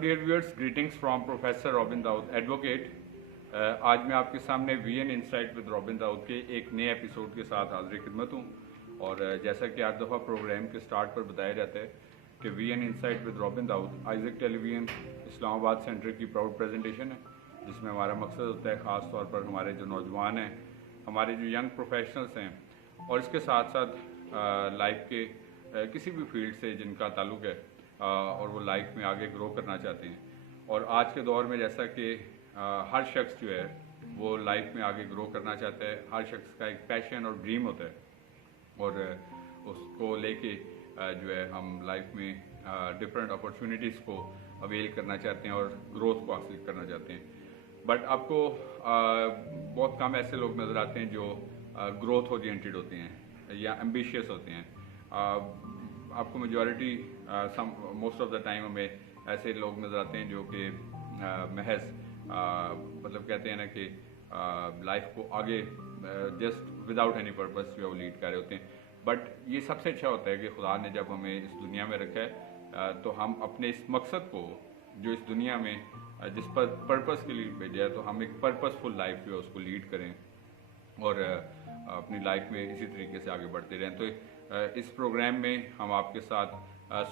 dear viewers, greetings from Professor Robin Daud, Advocate. आज मैं आपके सामने VN insight with Robin Dawood के एक नए एपिसोड के साथ हाजिर खिदमत हूँ। और जैसा कि हर दफ़ा प्रोग्राम के स्टार्ट पर बताया जाता है कि VN insight with Robin Dawood Isaac television Islamabad centre की प्राउड प्रेजेंटेशन है, जिसमें हमारा मकसद होता है ख़ास तौर पर हमारे जो नौजवान हैं, हमारे जो यंग प्रोफेशनल्स हैं और इसके साथ साथ लाइफ के किसी भी फील्ड से जिनका ताल्लुक़ है और वो लाइफ में आगे ग्रो करना चाहते हैं। और आज के दौर में जैसा कि हर शख्स जो है वो लाइफ में आगे ग्रो करना चाहता है, हर शख्स का एक पैशन और ड्रीम होता है और उसको लेके जो है हम लाइफ में डिफरेंट अपॉर्चुनिटीज़ को अवेल करना चाहते हैं और ग्रोथ को हासिल करना चाहते हैं। बट आपको बहुत कम ऐसे लोग नज़र आते हैं जो ग्रोथ ओरिएंटेड होते हैं या एम्बिशियस होते हैं। आपको majority most of the time हमें ऐसे लोग नज़र आते हैं जो कि महज मतलब कहते हैं ना कि लाइफ को आगे जस्ट विदाउट एनी पर्पस जो है वो लीड कर रहे होते हैं। बट ये सबसे अच्छा होता है कि खुदा ने जब हमें इस दुनिया में रखा है तो हम अपने इस मकसद को जो इस दुनिया में जिस पर पर्पस के लिए भेजा है तो हम एक पर्पसफुल लाइफ जो है उसको लीड करें और अपनी लाइफ में इसी तरीके से आगे बढ़ते रहें। तो इस प्रोग्राम में हम आपके साथ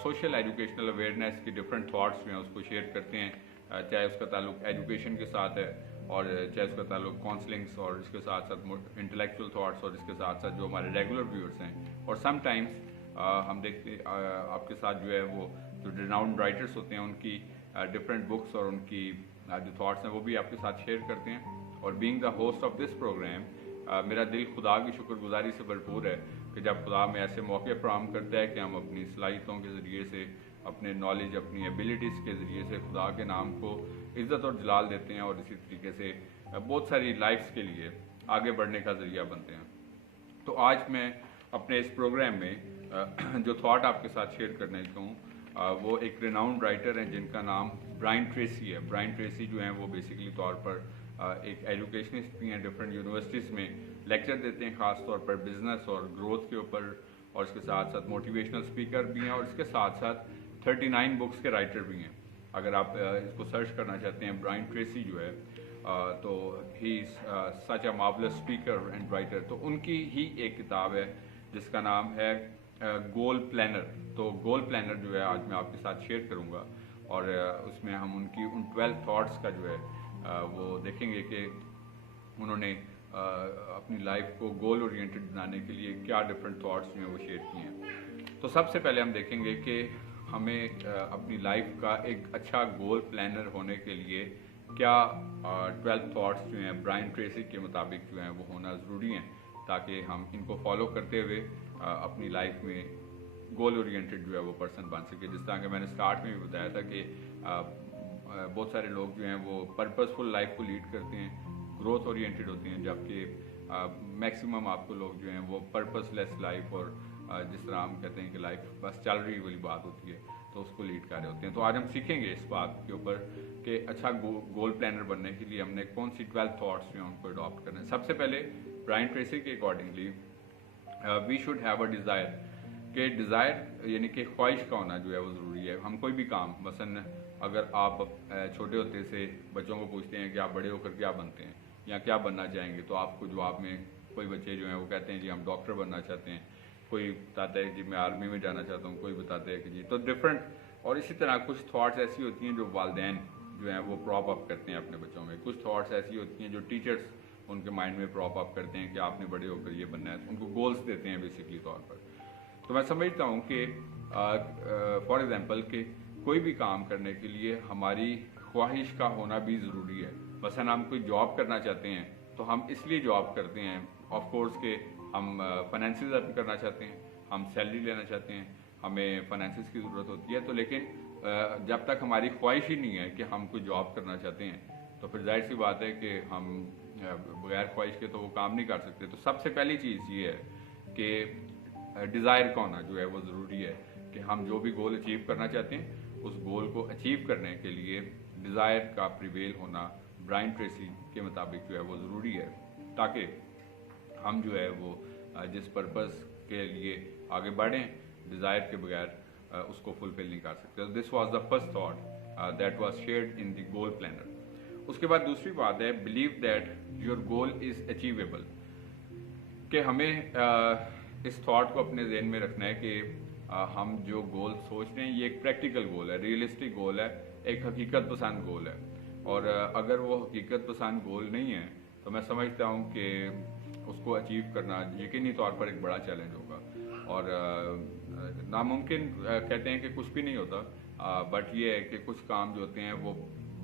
सोशल एजुकेशनल अवेयरनेस की डिफरेंट थॉट्स जो हैं उसको शेयर करते हैं, चाहे उसका ताल्लुक एजुकेशन के साथ है और चाहे उसका ताल्लुक काउंसलिंग्स और इसके साथ साथ इंटेलेक्चुअल थॉट्स और इसके साथ साथ जो हमारे रेगुलर व्यूअर्स हैं। और समटाइम्स हम देखते आपके साथ जो है वो जो रिनाउंड राइटर्स होते हैं उनकी डिफरेंट बुक्स और उनकी जो थॉट्स हैं वो भी आपके साथ शेयर करते हैं। और being the host of this programme मेरा दिल खुदा की शुक्रगुजारी से भरपूर है कि जब खुदा में ऐसे मौके फराहम करता है कि हम अपनी सलाहियतों के ज़रिए से, अपने नॉलेज, अपनी एबिलिटीज़ के ज़रिए से खुदा के नाम को इज़्ज़त और जलाल देते हैं और इसी तरीके से बहुत सारी लाइफ्स के लिए आगे बढ़ने का ज़रिया बनते हैं। तो आज मैं अपने इस प्रोग्राम में जो थॉट आपके साथ शेयर करने लगा हूँ वो एक रिनाउंड राइटर हैं जिनका नाम ब्रायन ट्रेसी है। ब्रायन ट्रेसी जो हैं वो बेसिकली तौर पर एक एजुकेशनिस्ट भी हैं, डिफरेंट यूनिवर्सिटीज़ में लेक्चर देते हैं ख़ास तौर पर बिज़नेस और ग्रोथ के ऊपर, और इसके साथ साथ मोटिवेशनल स्पीकर भी हैं और इसके साथ साथ 39 बुक्स के राइटर भी हैं। अगर आप इसको सर्च करना चाहते हैं ब्रायन ट्रेसी जो है तो he is such a marvellous speaker and writer. तो उनकी ही एक किताब है जिसका नाम है गोल प्लानर। तो गोल प्लानर जो है आज मैं आपके साथ शेयर करूँगा और उसमें हम उनकी उन 12 थॉट्स का जो है वो देखेंगे कि उन्होंने अपनी लाइफ को गोल ओरिएंटेड बनाने के लिए क्या डिफरेंट थॉट्स जो हैं वो शेयर किए हैं। तो सबसे पहले हम देखेंगे कि हमें अपनी लाइफ का एक अच्छा गोल प्लानर होने के लिए क्या 12 थॉट्स जो हैं ब्रायन ट्रेसी के मुताबिक जो हैं वो होना ज़रूरी हैं, ताकि हम इनको फॉलो करते हुए अपनी लाइफ में गोल ओरिएंटेड जो है वो पर्सन बन सके। जिस तरह कि मैंने स्टार्ट में भी बताया था कि बहुत सारे लोग जो हैं वो पर्पसफुल लाइफ को लीड करते हैं, ग्रोथ ओरिएंटेड होते हैं, जबकि मैक्सिमम आपको लोग जो हैं वो पर्पसलेस लाइफ और जिस तरह हम कहते हैं कि लाइफ बस चल रही वाली बात होती है तो उसको लीड कर रहे होते हैं। तो आज हम सीखेंगे इस बात के ऊपर कि अच्छा गोल प्लानर बनने के लिए हमने कौन सी 12 थॉट्स जो हैं उनको अडॉप्ट करना है। सबसे पहले ब्रायन ट्रेसी के accordingly we should have a desire, कि डिज़ायर यानी कि ख्वाहिश का होना जो है वो ज़रूरी है। हम कोई भी काम, मसलन अगर आप छोटे होते से बच्चों को पूछते हैं कि आप बड़े होकर क्या बनते हैं या क्या बनना चाहेंगे, तो आपको जवाब में कोई बच्चे जो हैं वो कहते हैं जी हम डॉक्टर बनना चाहते हैं, कोई बताता है जी मैं आर्मी में जाना चाहता हूँ, कोई बताता है कि जी तो डिफरेंट। और इसी तरह कुछ थॉट्स ऐसी होती हैं जो वालिदैन जो हैं वो प्रॉप अप करते हैं अपने बच्चों में, कुछ थॉट्स ऐसी होती हैं जो टीचर्स उनके माइंड में प्रॉप अप करते हैं कि आपने बड़े होकर ये बनना है, उनको गोल्स देते हैं बेसिकली तौर पर। तो मैं समझता हूँ कि फॉर एग्ज़ाम्पल कि कोई भी काम करने के लिए हमारी ख्वाहिश का होना भी ज़रूरी है। मसलन हम कोई जॉब करना चाहते हैं तो हम इसलिए जॉब करते हैं ऑफ कोर्स के हम फाइनेंसेस अर्न करना चाहते हैं, हम सैलरी लेना चाहते हैं, हमें फाइनेंसेस की ज़रूरत होती है। तो लेकिन जब तक हमारी ख्वाहिश ही नहीं है कि हम कोई जॉब करना चाहते हैं तो फिर जाहिर सी बात है कि हम बगैर ख्वाहिश के तो वो काम नहीं कर सकते। तो सबसे पहली चीज़ ये है कि डिज़ायर का होना जो है वो ज़रूरी है कि हम जो भी गोल अचीव करना चाहते हैं उस गोल को अचीव करने के लिए डिज़ायर का प्रिवेल होना ब्रायन ट्रेसी के मुताबिक जो है वो ज़रूरी है, ताकि हम जो है वो जिस पर्पस के लिए आगे बढ़ें डिज़ायर के बगैर उसको फुलफिल नहीं कर सकते। This was the first thought that was shared in the goal planner. उसके बाद दूसरी बात है believe that your goal is achievable, कि हमें इस थॉट को अपने जहन में रखना है कि हम जो गोल सोच रहे हैं ये एक प्रैक्टिकल गोल है, रियलिस्टिक गोल है, एक हकीकत पसंद गोल है। और अगर वो हकीकत पसंद गोल नहीं है तो मैं समझता हूँ कि उसको अचीव करना यकीनी तौर पर एक बड़ा चैलेंज होगा। और नामुमकिन कहते हैं कि कुछ भी नहीं होता, बट ये है कि कुछ काम जो होते हैं वो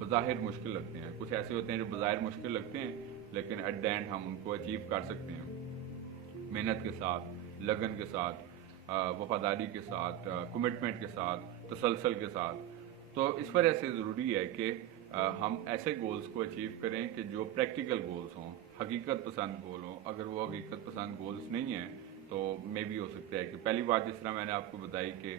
बज़ाहिर मुश्किल लगते हैं, कुछ ऐसे होते हैं जो बज़ाहिर मुश्किल लगते हैं लेकिन एट द एंड हम उनको अचीव कर सकते हैं मेहनत के साथ, लगन के साथ, वफादारी के साथ, कमिटमेंट के साथ, तसलसल के साथ। तो इस वजह से ज़रूरी है कि हम ऐसे गोल्स को अचीव करें कि जो प्रैक्टिकल गोल्स हों, हकीकत पसंद गोल हों। अगर वो हकीकत पसंद गोल्स नहीं हैं तो मे भी हो सकता है कि पहली बात जिस तरह मैंने आपको बताई कि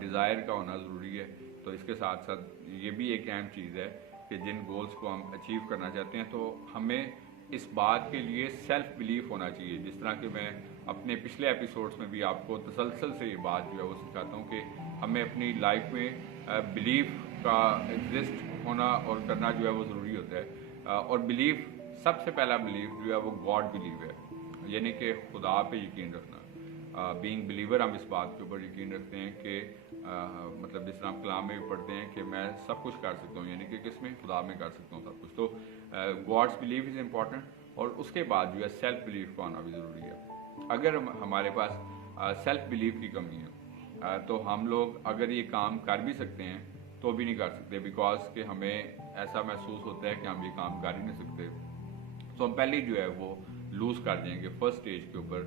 डिज़ायर का होना ज़रूरी है, तो इसके साथ साथ ये भी एक अहम चीज़ है कि जिन गोल्स को हम अचीव करना चाहते हैं तो हमें इस बात के लिए सेल्फ बिलीफ होना चाहिए। जिस तरह कि मैं अपने पिछले एपिसोड्स में भी आपको तसलसल से ये बात जो है वो सिखाता हूँ कि हमें अपनी लाइफ में बिलीफ का एग्जिस्ट होना और करना जो है वो ज़रूरी होता है। और बिलीफ, सबसे पहला बिलीफ जो है वो गॉड बिलीव है, यानी कि खुदा पे यकीन रखना। बीइंग बिलीवर हम इस बात के ऊपर यकीन रखते हैं कि मतलब जिस तरह हम कलाम में भी पढ़ते हैं कि मैं सब कुछ कर सकता हूँ, यानी कि किसमें, खुदा में कर सकता हूँ सब कुछ। तो गॉड्स बिलीव इज़ इम्पॉर्टेंट, और उसके बाद जो है सेल्फ बिलीफ का होना भी ज़रूरी है। अगर हमारे पास सेल्फ बिलीफ की कमी है तो हम लोग अगर ये काम कर भी सकते हैं तो भी नहीं कर सकते, बिकॉज कि हमें ऐसा महसूस होता है कि हम ये काम कर ही नहीं सकते। तो हम पहले जो है वो लूज़ कर देंगे फर्स्ट स्टेज के ऊपर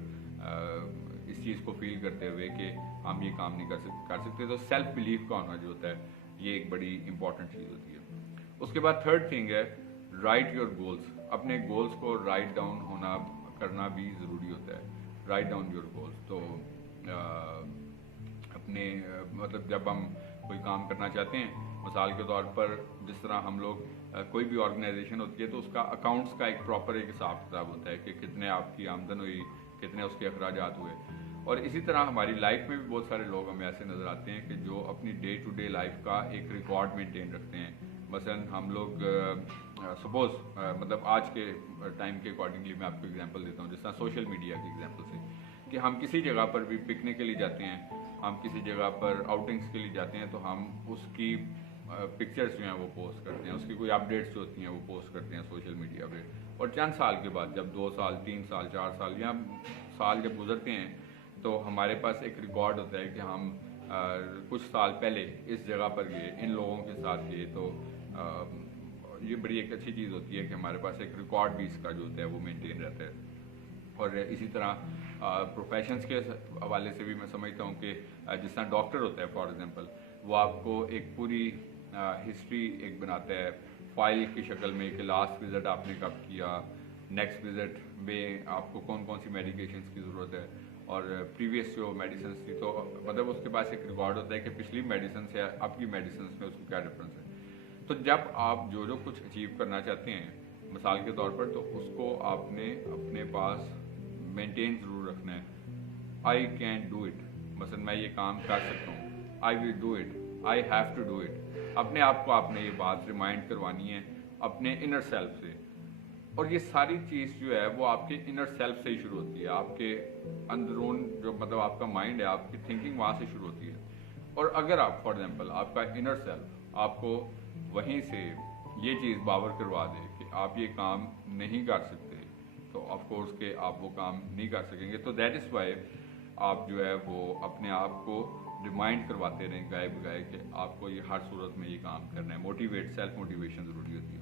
इस चीज़ को फील करते हुए कि हम ये काम नहीं कर सकते। तो सेल्फ बिलीफ का होना जो होता है ये एक बड़ी इंपॉर्टेंट चीज़ होती है। उसके बाद थर्ड थिंग है राइट योर गोल्स। अपने गोल्स को राइट डाउन होना करना भी ज़रूरी होता है, राइट डाउन योर गोल्स। तो अपने मतलब जब हम कोई काम करना चाहते हैं, मिसाल के तौर पर जिस तरह हम लोग कोई भी ऑर्गेनाइजेशन होती है तो उसका अकाउंट्स का एक प्रॉपर एक हिसाब किताब होता है कि कितने आपकी आमदन हुई, कितने उसके अखराजात हुए। और इसी तरह हमारी लाइफ में भी बहुत सारे लोग हमें ऐसे नज़र आते हैं कि जो अपनी डे टू डे लाइफ का एक रिकॉर्ड मेंटेन रखते हैं। मसलन हम लोग सपोज़ मतलब आज के टाइम के अकॉर्डिंगली मैं आपको एग्जांपल देता हूँ, जिस तरह सोशल मीडिया के एग्जांपल से, कि हम किसी जगह पर भी पिकनिक के लिए जाते हैं, हम किसी जगह पर आउटिंग्स के लिए जाते हैं तो हम उसकी पिक्चर्स जो हैं वो पोस्ट करते हैं, उसकी कोई अपडेट्स जो होती हैं वो पोस्ट करते हैं सोशल मीडिया पे। और चंद साल के बाद जब 2 साल 3 साल 4 साल या साल जब गुजरते हैं तो हमारे पास एक रिकॉर्ड होता है कि हम कुछ साल पहले इस जगह पर गए, इन लोगों के साथ गए। तो ये बड़ी एक अच्छी चीज़ होती है कि हमारे पास एक रिकॉर्ड भी इसका जो होता है वो मेंटेन रहता है। और इसी तरह प्रोफेशंस के हवाले से भी मैं समझता हूँ कि जिस तरह डॉक्टर होता है फॉर एग्जांपल, वो आपको एक पूरी हिस्ट्री एक बनाता है फाइल की शक्ल में कि लास्ट विज़िट आपने कब किया, नेक्स्ट विज़िट में आपको कौन कौन सी मेडिकेशंस की ज़रूरत है और प्रीवियस जो मेडिसिन थी। तो मतलब उसके पास एक रिकॉर्ड होता है कि पिछली मेडिसिन से आपकी मेडिसिन में उसको क्या डिफरेंस है। तो जब आप जो कुछ अचीव करना चाहते हैं मिसाल के तौर पर, तो उसको आपने अपने पास मेंटेन ज़रूर रखना है। आई कैन डू इट, मसलन मैं ये काम कर सकता हूँ, I will do it, I have to do it. अपने आप को आपने ये बात रिमाइंड करवानी है अपने इनर सेल्फ से। और ये सारी चीज़ जो है वो आपके इनर सेल्फ से ही शुरू होती है, आपके अंदरून जो मतलब आपका माइंड है, आपकी थिंकिंग वहाँ से शुरू होती है। और अगर आप फॉर एग्जांपल आपका इनर सेल्फ आपको वहीं से ये चीज़ बावर करवा दे कि आप ये काम नहीं कर सकते, तो ऑफ कोर्स के आप वो काम नहीं कर सकेंगे। तो दैट इज़ वाई आप जो है वो अपने आप को रिमाइंड करवाते रहें गाए बगाए कि आपको ये हर सूरत में ये काम करना है। मोटिवेट, सेल्फ मोटिवेशन ज़रूरी होती है।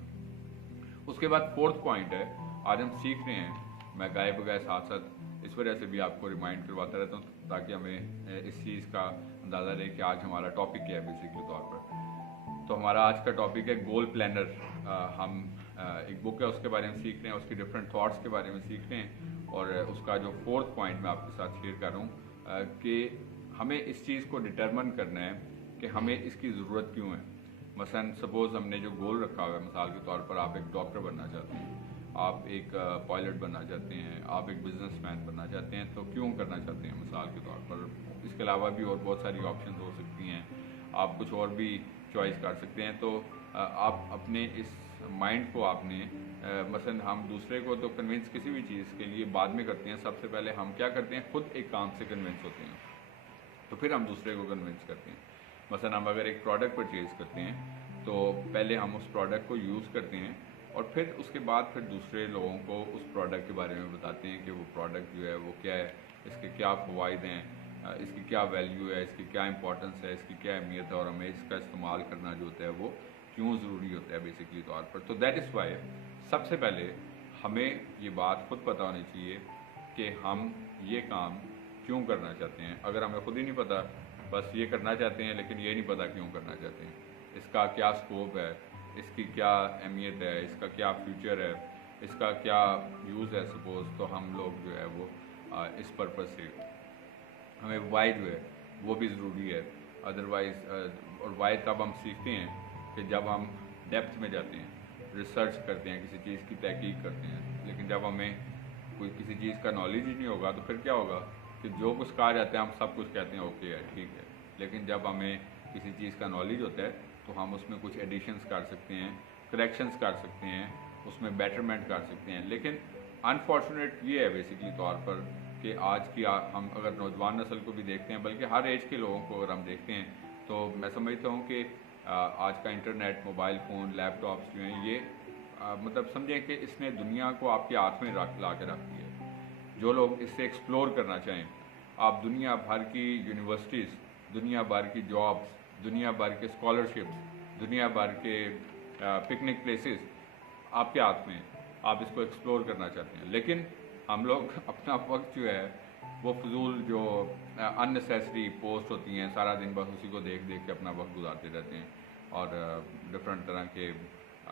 उसके बाद फोर्थ पॉइंट है, आज हम सीख रहे हैं, मैं गाए बगाए साथ साथ इस वजह से भी आपको रिमाइंड करवाता रहता हूँ ताकि हमें इस चीज़ का अंदाज़ा रहे कि आज हमारा टॉपिक क्या है बेसिकली तौर पर। तो हमारा आज का टॉपिक है गोल प्लानर। हम एक बुक है उसके बारे में सीख रहे हैं, उसकी डिफरेंट थॉट्स के बारे में सीख रहे हैं। और उसका जो फोर्थ पॉइंट मैं आपके साथ शेयर कर रहा हूँ कि हमें इस चीज़ को डिटरमिन करना है कि हमें इसकी ज़रूरत क्यों है। मसलन सपोज़ हमने जो गोल रखा हुआ है, मिसाल के तौर पर आप एक डॉक्टर बनना चाहते हैं, आप एक पायलट बनना चाहते हैं, आप एक बिजनेसमैन बनना चाहते हैं, तो क्यों करना चाहते हैं मिसाल के तौर पर। इसके अलावा भी और बहुत सारी ऑप्शन हो सकती हैं, आप कुछ और भी चॉइस कर सकते हैं। तो आप अपने इस माइंड को आपने मसलन हम दूसरे को तो कन्विंस किसी भी चीज़ के लिए बाद में करते हैं, सबसे पहले हम क्या करते हैं, खुद एक काम से कन्विंस होते हैं, तो फिर हम दूसरे को कन्विंस करते हैं। मसलन हम अगर एक प्रोडक्ट परचेज़ करते हैं तो पहले हम उस प्रोडक्ट को यूज़ करते हैं और फिर उसके बाद फिर दूसरे लोगों को उस प्रोडक्ट के बारे में बताते हैं कि वो प्रोडक्ट जो है वो क्या है, इसके क्या फ़वाइद हैं, इसकी क्या वैल्यू है, इसकी क्या इंपॉर्टेंस है, इसकी क्या अहमियत है और हमें इसका इस्तेमाल करना जो होता है वो क्यों ज़रूरी होता है बेसिकली तौर पर। तो दैट इज़ वाई सबसे पहले हमें ये बात खुद पता होनी चाहिए कि हम ये काम क्यों करना चाहते हैं। अगर हमें खुद ही नहीं पता, बस ये करना चाहते हैं लेकिन ये नहीं पता क्यों करना चाहते हैं, इसका क्या स्कोप है, इसकी क्या अहमियत है, इसका क्या फ्यूचर है, इसका क्या यूज़ है सपोज़, तो हम लोग जो है वो इस पर्पज़ से हमें वाई जो है वो भी ज़रूरी है। अदरवाइज़ और वाई तब हम सीखते हैं कि जब हम डेप्थ में जाते हैं, रिसर्च करते हैं, किसी चीज़ की तहकीक करते हैं। लेकिन जब हमें कोई किसी चीज़ का नॉलेज ही नहीं होगा तो फिर क्या होगा कि जो कुछ कहा जाता है हम सब कुछ कहते हैं ओके है, ठीक है। लेकिन जब हमें किसी चीज़ का नॉलेज होता है तो हम उसमें कुछ एडिशंस कर सकते हैं, करेक्शंस कर सकते हैं, उसमें बेटरमेंट कर सकते हैं। लेकिन अनफॉर्चुनेट ये है बेसिकली तौर पर कि आज की हम अगर नौजवान नस्ल को भी देखते हैं, बल्कि हर एज के लोगों को अगर हम देखते हैं, तो मैं समझता हूँ कि आज का इंटरनेट, मोबाइल फ़ोन, लैपटॉप्स जो हैं ये मतलब समझें कि इसने दुनिया को आपके हाथ में ला के रख दिया है। जो लोग इससे एक्सप्लोर करना चाहें, आप दुनिया भर की यूनिवर्सिटीज़, दुनिया भर की जॉब्स, दुनिया भर के स्कॉलरशिप्स, दुनिया भर के पिकनिक प्लेसेस आपके हाथ में, आप इसको एक्सप्लोर करना चाहते हैं। लेकिन हम लोग अपना वक्त जो है वो फजूल जो अननेसेसरी पोस्ट होती हैं, सारा दिन बस उसी को देख देख के अपना वक्त गुजारते रहते हैं। और डिफरेंट तरह के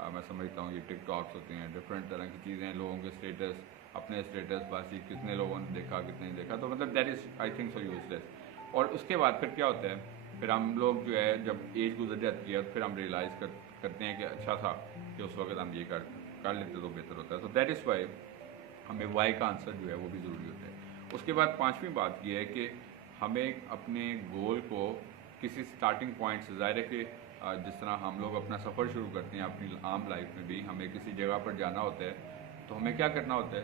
मैं समझता हूँ ये टिकटॉक्स होते हैं, डिफरेंट तरह की चीज़ें, लोगों के स्टेटस, अपने स्टेटस बस ये कितने लोगों ने देखा कितने नहीं देखा, तो मतलब that is I think so useless. और उसके बाद फिर क्या होता है, फिर हम लोग जो है जब एज गुजर जाती है फिर हम रियलाइज़ करते हैं कि अच्छा था कि उस वक्त हम ये कर लेते तो बेहतर होता है। तो दैट इज़ वाई हमें वाई का आंसर जो है वो भी ज़रूरी होता है। उसके बाद पांचवी बात यह है कि हमें अपने गोल को किसी स्टार्टिंग पॉइंट से, ज़ाहिर है कि जिस तरह हम लोग अपना सफ़र शुरू करते हैं अपनी आम लाइफ में भी, हमें किसी जगह पर जाना होता है तो हमें क्या करना होता है,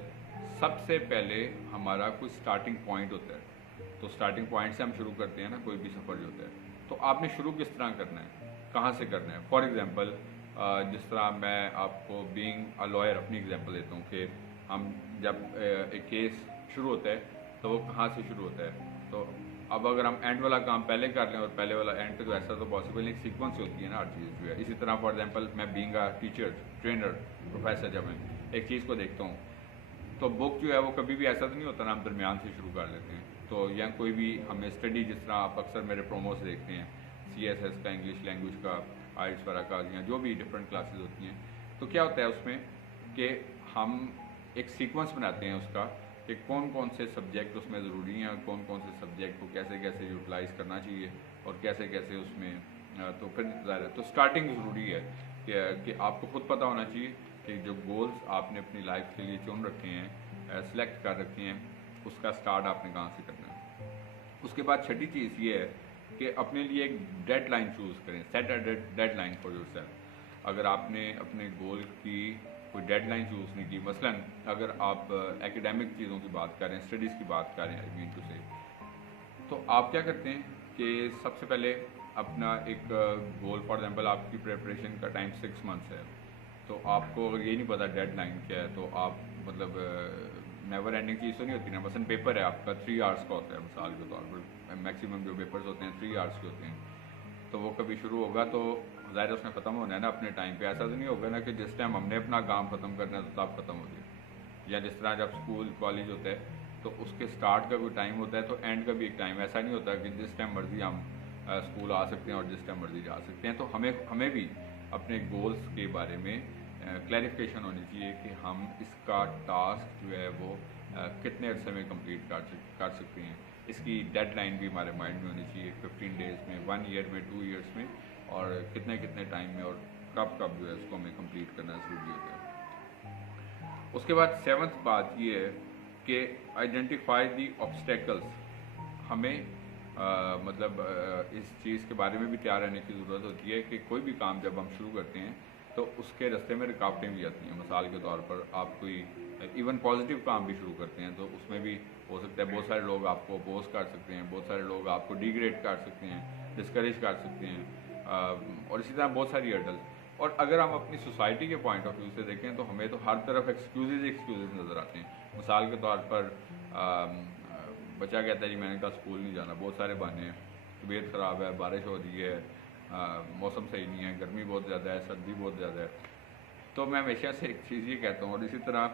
सबसे पहले हमारा कोई स्टार्टिंग पॉइंट होता है। तो स्टार्टिंग पॉइंट से हम शुरू करते हैं ना कोई भी सफ़र जो होता है, तो आपने शुरू किस तरह करना है, कहाँ से करना है। फॉर एग्ज़ाम्पल जिस तरह मैं आपको बीइंग अ लॉयर अपनी एग्जांपल देता हूँ कि हम जब एक केस शुरू होता है तो वो कहाँ से शुरू होता है। तो अब अगर हम एंड वाला काम पहले कर लें और पहले वाला एंड पे, तो ऐसा तो पॉसिबल नहीं, एक सीक्वेंस होती है ना हर चीज़ जो है। इसी तरह फॉर एग्जांपल मैं being a teacher, trainer, professor, जब मैं एक चीज़ को देखता हूँ तो बुक जो है वो कभी भी ऐसा तो नहीं होता ना हम दरमियान से शुरू कर लेते हैं। तो या कोई भी हमें स्टडी, जिस तरह आप अक्सर मेरे प्रोमो से देखते हैं, CSS का, इंग्लिश लैंग्वेज का, आइट्स वगैरह का, या जो भी डिफरेंट क्लासेस होती हैं, तो क्या होता है उसमें कि हम एक सीक्वेंस बनाते हैं उसका कि कौन कौन से सब्जेक्ट उसमें ज़रूरी हैं और कौन कौन से सब्जेक्ट को कैसे कैसे यूटिलाइज़ करना चाहिए और कैसे कैसे उसमें तो फिर ज़ाहिर है तो स्टार्टिंग ज़रूरी है कि आपको खुद पता होना चाहिए कि जो गोल्स आपने अपनी लाइफ के लिए चुन रखे हैं, सेलेक्ट कर रखे हैं, उसका स्टार्ट आपने कहाँ से करना है। उसके बाद छठी चीज़ ये है कि अपने लिए एक डेड लाइन चूज़ करें, set a dead line for yourself. अगर आपने अपने गोल की कोई डेड लाइन चूज़ नहीं की, मसलन अगर आप एकेडमिक चीज़ों की बात करें, स्टडीज़ की बात करें, आई मीन टू से, तो आप क्या करते हैं कि सबसे पहले अपना एक गोल, फॉर एग्जांपल आपकी प्रिपरेशन का टाइम 6 मंथ्स है, तो आपको अगर ये नहीं पता डेड लाइन क्या है, तो आप मतलब नेवर एंडिंग चीज़ तो नहीं होती ना। मसलन पेपर है आपका 3 आवर्स का होता है, मिसाल के तौर पर मैक्सिमम जो पेपर्स होते हैं 3 आवर्स के होते हैं, तो वो कभी शुरू होगा तो ज़ाहिर उसमें ख़त्म होना है ना अपने टाइम पे। ऐसा तो नहीं होगा ना कि जिस टाइम हमने अपना काम ख़त्म करना है तो तब ख़त्म हो जाए। या जिस तरह जब स्कूल कॉलेज होता है तो उसके स्टार्ट का कोई टाइम होता है तो एंड का भी एक टाइम, ऐसा नहीं होता कि जिस टाइम मर्ज़ी हम स्कूल आ सकते हैं और जिस टाइम मर्ज़ी जा सकते हैं। तो हमें भी अपने गोल्स के बारे में क्लैरिफिकेशन होनी चाहिए कि हम इसका टास्क जो है वो कितने अरसे में कंप्लीट कर सकते हैं। इसकी डेडलाइन भी हमारे माइंड में होनी चाहिए, 15 डेज़ में, 1 ईयर में, 2 ईयर्स में, और कितने कितने टाइम में और कब कब जो है उसको हमें कंप्लीट करना ज़रूरी होता है। उसके बाद 7th बात ये है कि आइडेंटिफाई दी ऑब्स्टेकल्स। हमें مطلب اس چیز کے بارے میں بھی تیار رہنے کی ضرورت ہوتی ہے کہ کوئی بھی کام جب ہم شروع کرتے ہیں تو اس کے راستے میں رکاوٹیں بھی آتی ہیں. مثال کے طور پر آپ کوئی ایون پازیٹیو کام بھی شروع کرتے ہیں تو اس میں بھی ہو سکتا ہے بہت سارے لوگ آپ کو اپوز کر سکتے ہیں, بہت سارے لوگ آپ کو ڈیگریڈ کر سکتے ہیں, ڈسکریج کر سکتے ہیں, اور اسی طرح بہت ساری ہرڈل. اور اگر ہم اپنی سوسائٹی کے پوائنٹ آف ویو سے دیکھیں تو ہمیں تو ہر طرف ایکسکیوزز نظر آتے ہیں. مثال کے طور پر بچہ کہتا ہے جی میں نے کہا اسکول نہیں جانا, بہت سارے بہانے ہیں, طبیعت خراب ہے, بارش ہو رہی ہے, موسم صحیح نہیں ہے, گرمی بہت زیادہ ہے, سردی بہت زیادہ ہے. تو میں ہمیشہ سے ایک چیز یہ کہتا ہوں, اور اسی طرح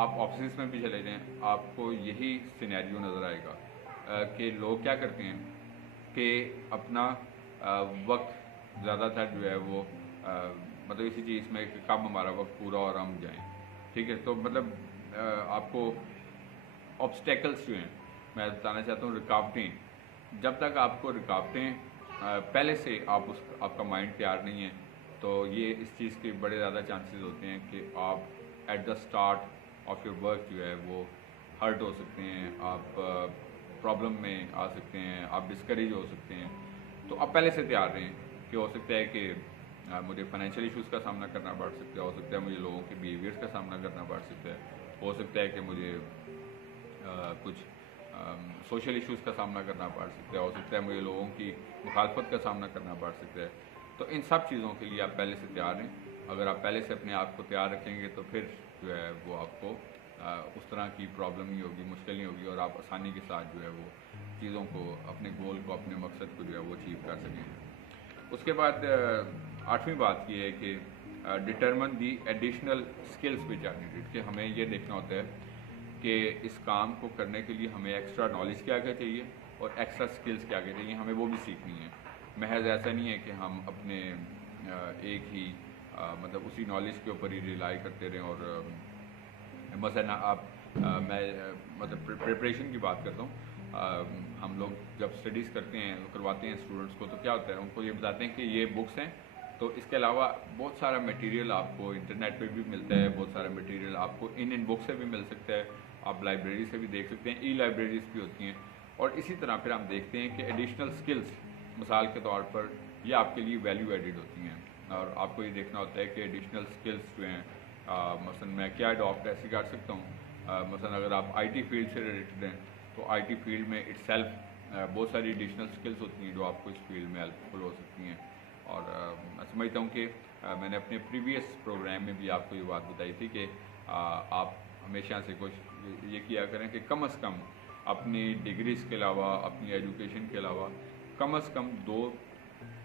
آپ آفسز میں بھی چلے جائیں آپ کو یہی سینیریو نظر آئے گا کہ لوگ کیا کرتے ہیں کہ اپنا وقت زیادہ تر جو ہے وہ مطلب اسی چیز میں کہ کب ہمارا وقت پورا اور ہم جائیں. ٹھیک ہے, تو مطلب آپ کو آبسٹیکلس جو ہیں, میں بتانا چاہتا ہوں رکاوٹیں, جب تک آپ کو رکاوٹیں پہلے سے آپ کا مائنڈ تیار نہیں ہے تو یہ اس چیز کے بڑے زیادہ چانسز ہوتے ہیں کہ آپ at the start of your work جو ہے وہ ہرٹ ہو سکتے ہیں, آپ پرابلم میں آ سکتے ہیں, آپ ڈسکریج ہو سکتے ہیں. تو آپ پہلے سے تیار رہیں کہ ہو سکتا ہے کہ مجھے فائنینشیل ایشوز کا سامنا کرنا پڑ سکتا ہے, ہو سکتا ہے مجھے لوگوں کے بیہیویئرس کا سامنا کرنا پڑ سکتا ہے, ہو سکتا ہے کہ مجھے کچھ سوشل ایشوز کا سامنا کرنا پڑ سکتا ہے, ہو سکتا ہے مجھے لوگوں کی مخالفت کا سامنا کرنا پڑ سکتا ہے. تو ان سب چیزوں کے لیے آپ پہلے سے تیار ہیں. اگر آپ پہلے سے اپنے آپ کو تیار رکھیں گے تو پھر جو ہے وہ آپ کو اس طرح کی پرابلم نہیں ہوگی, مشکل نہیں ہوگی, اور آپ آسانی کے ساتھ جو ہے وہ چیزوں کو, اپنے گول کو, اپنے مقصد کو جو ہے وہ اچیو کر سکیں. اس کے بعد 8ویں بات یہ ہے کہ determine the additional skills which are needed, کہ ہمیں یہ دیکھنا ہوتا ہے کہ اس کام کو کرنے کے لیے ہمیں ایکسٹرا نالج کیا کیا چاہیے اور ایکسٹرا اسکلس کیا کیا چاہیے, ہمیں وہ بھی سیکھنی ہے. محض ایسا نہیں ہے کہ ہم اپنے ایک ہی مطلب اسی نالج کے اوپر ہی ریلائی کرتے رہیں. اور مثلا آپ میں مطلب پریپریشن کی بات کرتا ہوں, ہم لوگ جب اسٹڈیز کرتے ہیں کرواتے ہیں اسٹوڈنٹس کو تو کیا ہوتا ہے ان کو یہ بتاتے ہیں کہ یہ بکس ہیں, تو اس کے علاوہ بہت سارا میٹیریل آپ کو انٹرنیٹ پہ بھی ملتا ہے, بہت سارا میٹیریل آپ کو ان بک سے بھی مل سکتا ہے, آپ لائبریری سے بھی دیکھ سکتے ہیں, ای لائبریریز بھی ہوتی ہیں. اور اسی طرح پھر ہم دیکھتے ہیں کہ ایڈیشنل اسکلس مثال کے طور پر یہ آپ کے لیے ویلیو ایڈیڈ ہوتی ہیں, اور آپ کو یہ دیکھنا ہوتا ہے کہ ایڈیشنل اسکلس جو ہیں مثلا میں کیا اڈاپٹ ایسی کر سکتا ہوں. مثلا اگر آپ آئی ٹی فیلڈ سے ریلیٹڈ ہیں تو آئی ٹی فیلڈ میں اٹ سیلف بہت ساری ایڈیشنل اسکلس ہوتی ہیں جو آپ کو اس فیلڈ میں ہیلپ فل ہو سکتی ہیں. اور میں سمجھتا ہوں کہ میں نے اپنے پریویس پروگرام میں بھی آپ کو یہ بات بتائی تھی کہ آپ ہمیشہ سے کوشش یہ کیا کریں کہ کم از کم اپنی ڈگریز کے علاوہ, اپنی ایجوکیشن کے علاوہ کم از کم 2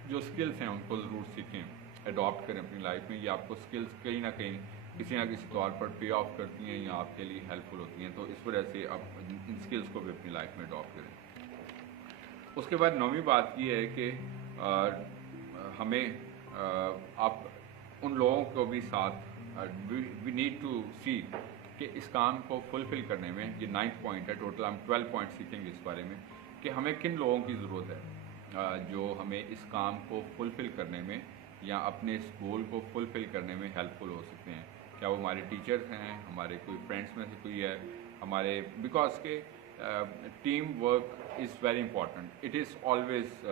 جو اسکلس ہیں ان کو ضرور سیکھیں, اڈاپٹ کریں اپنی لائف میں. یہ آپ کو اسکلس کہیں نہ کہیں کسی نہ کسی طور پر پے آف کرتی ہیں یا آپ کے لیے ہیلپ فل ہوتی ہیں, تو اس وجہ سے آپ ان اسکلس کو بھی اپنی لائف میں اڈاپٹ کریں. اس کے بعد 9ویں بات یہ ہے کہ ہمیں آپ ان لوگوں کو بھی ساتھ وی نیڈ ٹو سی کہ اس کام کو فلفل کرنے میں, یہ 9th پوائنٹ ہے, ٹوٹل ہم 12 پوائنٹ سیکھیں گے اس بارے میں کہ ہمیں کن لوگوں کی ضرورت ہے جو ہمیں اس کام کو فلفل کرنے میں یا اپنے اس گول کو فلفل کرنے میں ہیلپ فل ہو سکتے ہیں. کیا وہ ہمارے ٹیچرز ہیں, ہمارے کوئی فرینڈس میں سے کوئی ہے, ہمارے بیکاز کہ team work is very important. It is always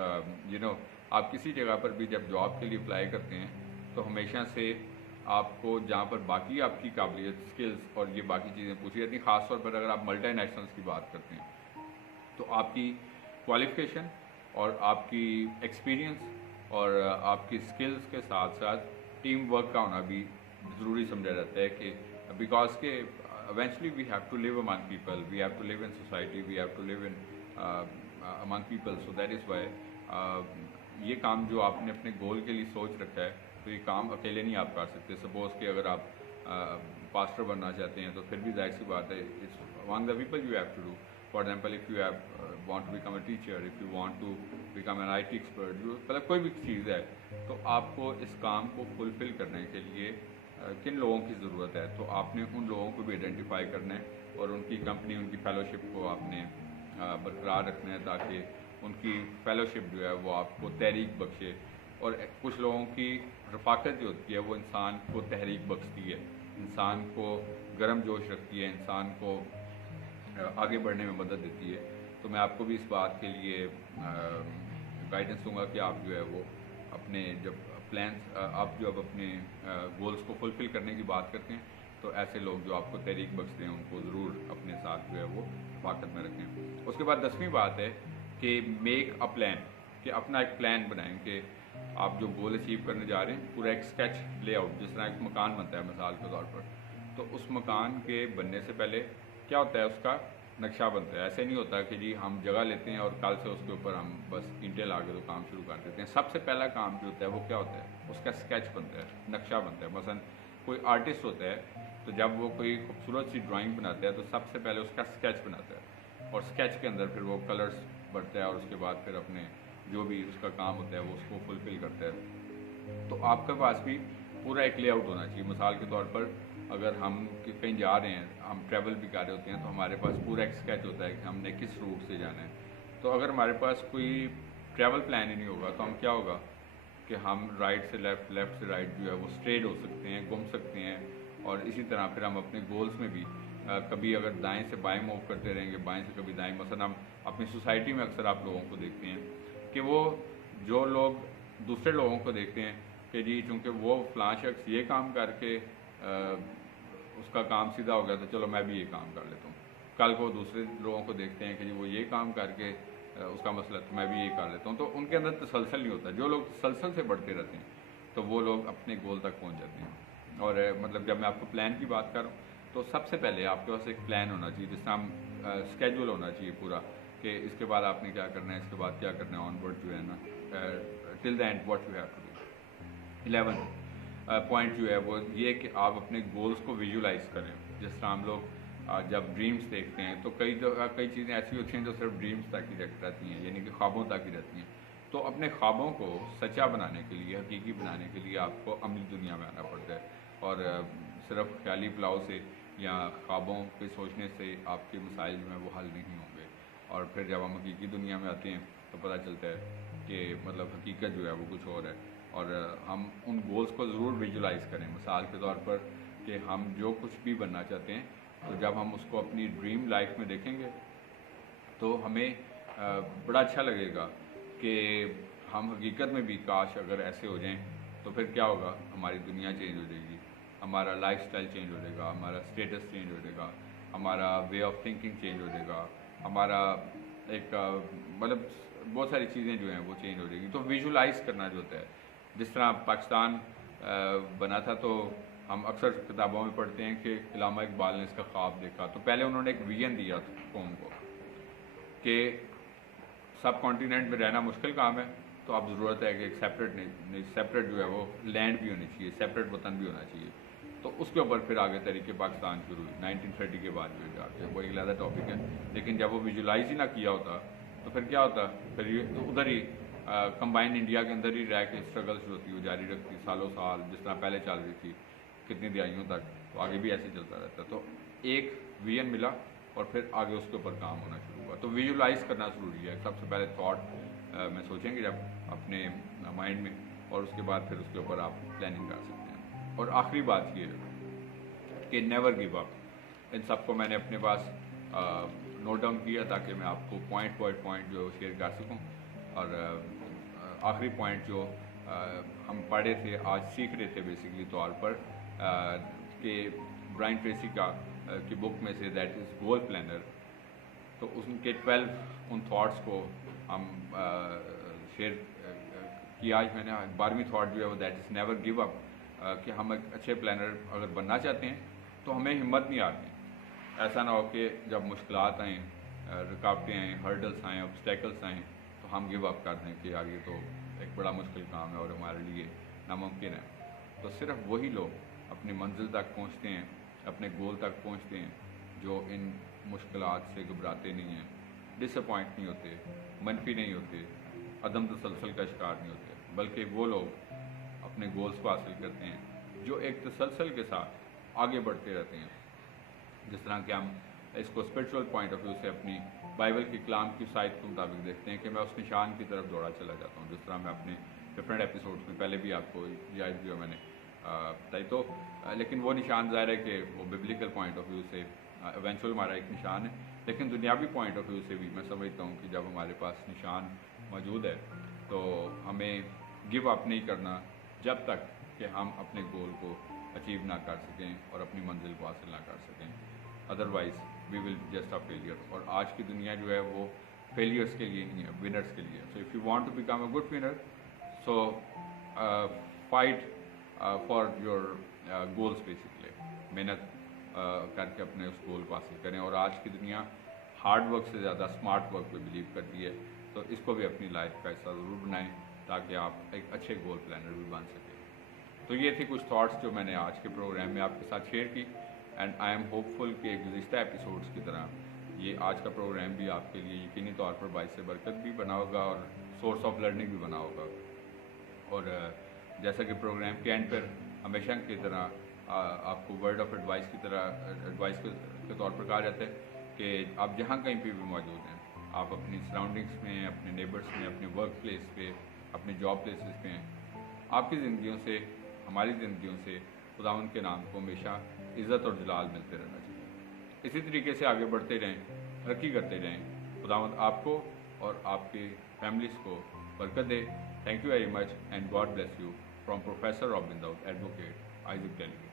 آپ کسی جگہ پر بھی جب جاب کے لیے اپلائی کرتے ہیں تو ہمیشہ سے آپ کو جہاں پر باقی آپ کی قابلیت, اسکلس اور یہ باقی چیزیں پوچھی جاتی ہیں, خاص طور پر اگر آپ ملٹی نیشنلس کی بات کرتے ہیں تو آپ کی کوالیفیکیشن اور آپ کی ایکسپیرینس اور آپ کی اسکلس کے ساتھ ساتھ ٹیم ورک کا ہونا بھی ضروری سمجھا جاتا ہے. کہ بیکاز کہ eventually we have to live among people, we have to live in society, we have to live in among people. So that is why یہ کام جو آپ نے اپنے گول کے لیے سوچ رکھا ہے تو یہ کام اکیلے نہیں آپ کر سکتے. سپوز کہ اگر آپ پاسٹر بننا چاہتے ہیں تو پھر بھی ظاہر سی بات ہے it's among the people you have to do. For example if you have want to become a teacher, if you want to become an I T expert, مطلب کوئی بھی چیز ہے تو آپ کو اس کام کو فلفل کرنے کے لیے کن لوگوں کی ضرورت ہے, تو آپ نے ان لوگوں کو بھی آئیڈینٹیفائی کرنا ہے اور ان کی کمپنی, ان کی فیلوشپ کو آپ نے برقرار رکھنا ہے تاکہ ان کی فیلوشپ جو ہے وہ آپ کو تحریک بخشے. اور کچھ لوگوں کی رفاقت جو ہوتی ہے وہ انسان کو تحریک بخشتی ہے, انسان کو گرم جوش رکھتی ہے, انسان کو آگے بڑھنے میں مدد دیتی ہے. تو میں آپ کو بھی اس بات کے لیے گائیڈنس دوں گا کہ آپ جو ہے وہ اپنے جب پلانس آپ جو اب اپنے گولز کو فلفل کرنے کی بات کرتے ہیں تو ایسے لوگ جو آپ کو تحریک بخشتے ہیں ان کو ضرور اپنے ساتھ جو ہے وہ حفاظت میں رکھیں۔ اس کے بعد 10ویں بات ہے کہ میک اے پلان، کہ اپنا ایک پلان بنائیں کہ آپ جو گول اچیو کرنے جا رہے ہیں پورا ایک اسکیچ لے آؤٹ، جس طرح ایک مکان بنتا ہے مثال کے طور پر، تو اس مکان کے بننے سے پہلے کیا ہوتا ہے اس کا نقشہ بنتا ہے۔ ایسے نہیں ہوتا کہ جی ہم جگہ لیتے ہیں اور کل سے اس کے اوپر ہم بس اینٹیں لا کے تو کام شروع کر دیتے ہیں۔ سب سے پہلا کام جو ہوتا ہے وہ کیا ہوتا ہے، اس کا اسکیچ بنتا ہے، نقشہ بنتا ہے۔ مثلا کوئی آرٹسٹ ہوتا ہے تو جب وہ کوئی خوبصورت سی ڈرائنگ بناتا ہے تو سب سے پہلے اس کا اسکیچ بناتا ہے، اور اسکیچ کے اندر پھر وہ کلرز بڑھتا ہے اور اس کے بعد پھر اپنے جو بھی اس کا کام ہوتا ہے وہ اس کو فلفل کرتا ہے۔ تو آپ کے پاس بھی پورا ایک لے آؤٹ ہونا چاہیے۔ مثال کے طور پر اگر ہم کہیں جا رہے ہیں، ہم ٹریول بھی کر رہے ہوتے ہیں تو ہمارے پاس پورا ایک اسکیچ ہوتا ہے کہ ہم نے کس روٹ سے جانا ہے۔ تو اگر ہمارے پاس کوئی ٹریول پلان ہی نہیں ہوگا تو ہم کیا ہوگا کہ ہم رائٹ سے لیفٹ، لیفٹ سے رائٹ جو ہے وہ اسٹریٹ ہو سکتے ہیں، گم سکتے ہیں، اور اسی طرح پھر ہم اپنے گولز میں بھی کبھی اگر دائیں سے بائیں موو کرتے رہیں گے، بائیں سے کبھی دائیں۔ مثلا ہم اپنی سوسائٹی میں اکثر آپ لوگوں کو دیکھتے ہیں کہ وہ جو لوگ دوسرے لوگوں کو دیکھتے ہیں کہ جی چونکہ وہ فلاں شخص یہ کام کر کے اس کا کام سیدھا ہو گیا تو چلو میں بھی یہ کام کر لیتا ہوں، کل کو دوسرے لوگوں کو دیکھتے ہیں کہ جی وہ یہ کام کر کے اس کا مسئلہ تو میں بھی یہ کر لیتا ہوں، تو ان کے اندر تسلسل نہیں ہوتا۔ جو لوگ تسلسل سے بڑھتے رہتے ہیں تو وہ لوگ اپنے گول تک پہنچ جاتے ہیں۔ اور مطلب جب میں آپ کو پلان کی بات کر رہا ہوں تو سب سے پہلے آپ کے پاس ایک پلان ہونا چاہیے، جس طرح ہم اسکیجول ہونا چاہیے پورا، کہ اس کے بعد آپ نے کیا کرنا ہے، اس کے بعد کیا کرنا ہے، آن ورڈ جو ہے نا till the end what you have to do. 11 point جو ہے وہ یہ کہ آپ اپنے گولز کو ویژولائز کریں۔ جس طرح ہم لوگ جب ڈریمز دیکھتے ہیں تو کئی چیزیں ایسی ہوتی ہیں جو صرف ڈریمز تک ہی رہتی ہیں، یعنی کہ خوابوں تک ہی رہتی ہیں۔ تو اپنے خوابوں کو سچا بنانے کے لیے، حقیقی بنانے کے لیے آپ کو عملی دنیا میں آنا پڑتا ہے، اور صرف خیالی پلاؤ سے یا خوابوں کے سوچنے سے آپ کے مسائل جو ہیں وہ حل نہیں ہوں گے۔ اور پھر جب ہم حقیقی دنیا میں آتے ہیں تو پتہ چلتا ہے کہ مطلب حقیقت جو ہے وہ کچھ اور ہے، اور ہم ان گولز کو ضرور ویژولائز کریں۔ مثال کے طور پر کہ ہم جو کچھ بھی بننا چاہتے ہیں تو جب ہم اس کو اپنی ڈریم لائف میں دیکھیں گے تو ہمیں بڑا اچھا لگے گا کہ ہم حقیقت میں بھی کاش اگر ایسے ہو جائیں تو پھر کیا ہوگا، ہماری دنیا چینج ہو جائے گی، ہمارا لائف سٹائل چینج ہو جائے گا، ہمارا اسٹیٹس چینج ہو جائے گا، ہمارا وے آف تھنکنگ چینج ہو جائے گا، ہمارا ایک مطلب بہت ساری چیزیں جو ہیں وہ چینج ہو جائے گی۔ تو ویژولائز کرنا جو ہوتا ہے، جس طرح پاکستان بنا تھا تو ہم اکثر کتابوں میں پڑھتے ہیں کہ علامہ اقبال نے اس کا خواب دیکھا، تو پہلے انہوں نے ایک ویژن دیا قوم کو کہ سب کانٹیننٹ میں رہنا مشکل کام ہے، تو اب ضرورت ہے کہ ایک سیپریٹ جو ہے وہ لینڈ بھی ہونی چاہیے، سیپریٹ وطن بھی ہونا چاہیے۔ تو اس کے اوپر پھر آگے تحریک پاکستان شروع ہوئی 1930 کے بعد جو جا کے، وہ ایک علیحدہ ٹاپک ہے، لیکن جب وہ ویژولائز ہی نہ کیا ہوتا تو پھر کیا ہوتا، پھر یہ ادھر ہی کمبائنڈ انڈیا کے اندر ہی رہ کے اسٹرگلس جو ہوتی وہ جاری رکھتی سالوں سال، جس طرح پہلے چل رہی تھی کتنی دہائیوں تک، تو آگے بھی ایسے چلتا رہتا۔ تو ایک ویژن ملا اور پھر آگے اس کے اوپر کام ہونا شروع ہوا۔ تو ویژولائز کرنا ضروری ہے۔ سب سے پہلے تھاٹ میں سوچیں گے جب اپنے مائنڈ میں، اور اس کے بعد پھر اس کے اوپر آپ پلاننگ کر سکتے ہیں۔ اور آخری بات یہ ہے کہ نیور گیو اپ۔ ان سب کو میں نے اپنے پاس نوٹ ڈاؤن کیا تاکہ میں آپ کو پوائنٹ بائی پوائنٹ جو شیئر کر سکوں۔ اور آخری پوائنٹ جو ہم پڑھے تھے، آج سیکھ رہے تھے بیسیکلی طور پر، کہ برائن ٹریسی کی بک میں سے دیٹ از گول پلانر، تو ان کے 12 ان تھاٹس کو ہم شیئر کیا۔ آج میں نے 12ویں تھاٹ جو ہے وہ that is never give up, کہ ہم ایک اچھے پلانر اگر بننا چاہتے ہیں تو ہمیں ہمت نہیں آتی۔ ایسا نہ ہو کہ جب مشکلات آئیں، رکاوٹیں آئیں، ہرڈلس آئیں، obstacles آئیں تو ہم گیو اپ کر دیں کہ یار یہ تو ایک بڑا مشکل کام ہے اور ہمارے لیے ناممکن ہے۔ تو صرف وہی لوگ اپنی منزل تک پہنچتے ہیں، اپنے گول تک پہنچتے ہیں جو ان مشکلات سے گھبراتے نہیں ہیں، ڈس اپوائنٹ نہیں ہوتے، منفی نہیں ہوتے، عدم تسلسل کا شکار نہیں ہوتے، بلکہ وہ لوگ اپنے گولز کو حاصل کرتے ہیں جو ایک تسلسل کے ساتھ آگے بڑھتے رہتے ہیں۔ جس طرح کہ ہم اس کو اسپرچول پوائنٹ آف ویو سے اپنی بائبل کی کلام کی سائٹ کے مطابق دیکھتے ہیں کہ میں اس نشان کی طرف دوڑا چلا جاتا ہوں، جس طرح میں اپنے ڈفرینٹ ایپیسوڈس میں پہلے بھی آپ کو یاد جو میں نے بتائی۔ تو لیکن وہ نشان ظاہر ہے کہ وہ ببلیکل پوائنٹ آف ویو سے ایونچوئل ہمارا ایک نشان ہے، लेकिन दुनियावी पॉइंट ऑफ व्यू से भी मैं समझता हूँ कि जब हमारे पास निशान मौजूद है तो हमें गिव अप नहीं करना जब तक कि हम अपने गोल को अचीव ना कर सकें और अपनी मंजिल को हासिल ना कर सकें। Otherwise we will just a failure. और आज की दुनिया जो है वो फेलियर्स के लिए नहीं है, विनर्स के लिए। So if you want to become a good winner, so fight for your goals basically. मेहनत करके अपने उस गोल को हासिल करें। और आज की दुनिया हार्ड वर्क से ज़्यादा स्मार्ट वर्क पे बिलीव करती है, तो इसको भी अपनी लाइफ का हिस्सा ज़रूर बनाएं ताकि आप एक अच्छे गोल प्लानर भी बन सकें। तो ये थी कुछ थॉट्स जो मैंने आज के प्रोग्राम में आपके साथ शेयर की, एंड आई एम होपफुल कि गुज़िश्ता एपिसोड्स की तरह ये आज का प्रोग्राम भी आपके लिए यकीनी तौर पर बाइस से बरकत भी बना होगा और सोर्स ऑफ लर्निंग भी बना होगा। और जैसा कि प्रोग्राम के एंड पर हमेशा की तरह आपको वर्ड ऑफ एडवाइस की तरह एडवाइस के तौर पर कहा जाता है कि आप जहाँ कहीं पे भी मौजूद हैं, आप अपनी सराउंडिंग्स में, अपने नेबर्स में, अपने वर्क प्लेस पे, अपने जॉब प्लेसेस पे हैं, आपकी ज़िंदगियों से, हमारी ज़िंदगियों से खुदावंद के नाम को हमेशा इज़्ज़त और जलाल मिलते रहना चाहिए। इसी तरीके से आगे बढ़ते रहें, तरक्की करते रहें। खुदावंद आपको और आपके फैमिलीज़ को बरकत दे। Thank you very much and God bless you from professor Robin Daud, advocate, Isaac daily.